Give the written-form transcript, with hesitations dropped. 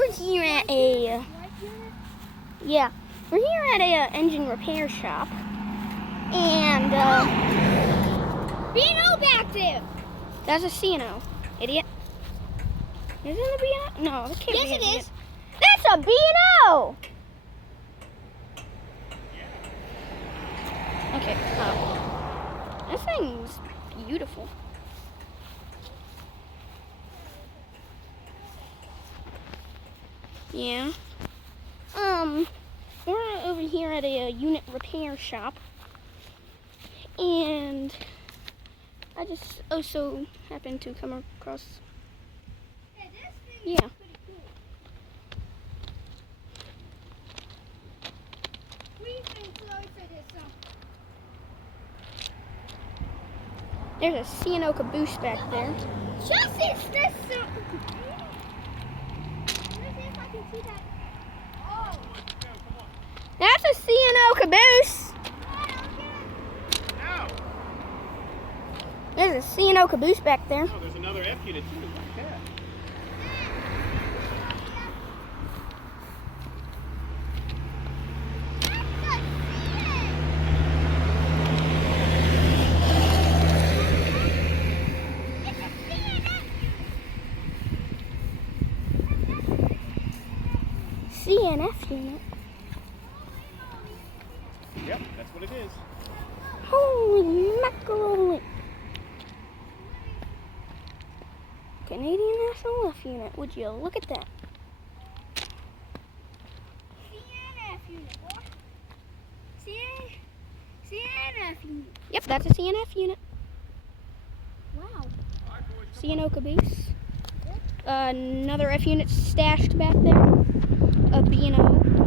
we're here at a we're here at a engine repair shop, and B&O back there. that's a C&O, idiot. Isn't it a B&O? No, it can't be. Yes, it is. That's a B&O. Okay, this thing's beautiful. Yeah. We're over here at a unit repair shop, and I just also happened to come across. Yeah, this thing Yeah. is pretty cool. Please bring closer to something. There's a C&O caboose back there. Just is this something? Let's see if I can see that. Oh. That's a C&O caboose. Ow! There's a C&O caboose back there. Oh, there's another F unit too. Like that. CNF unit. Yep, that's what it is. Holy macaroni. Canadian National F unit. Would you look at that? CNF unit, boy. CNF unit. Yep, that's a CNF unit. Wow. C&O caboose. Another F unit stashed back there. A B&O.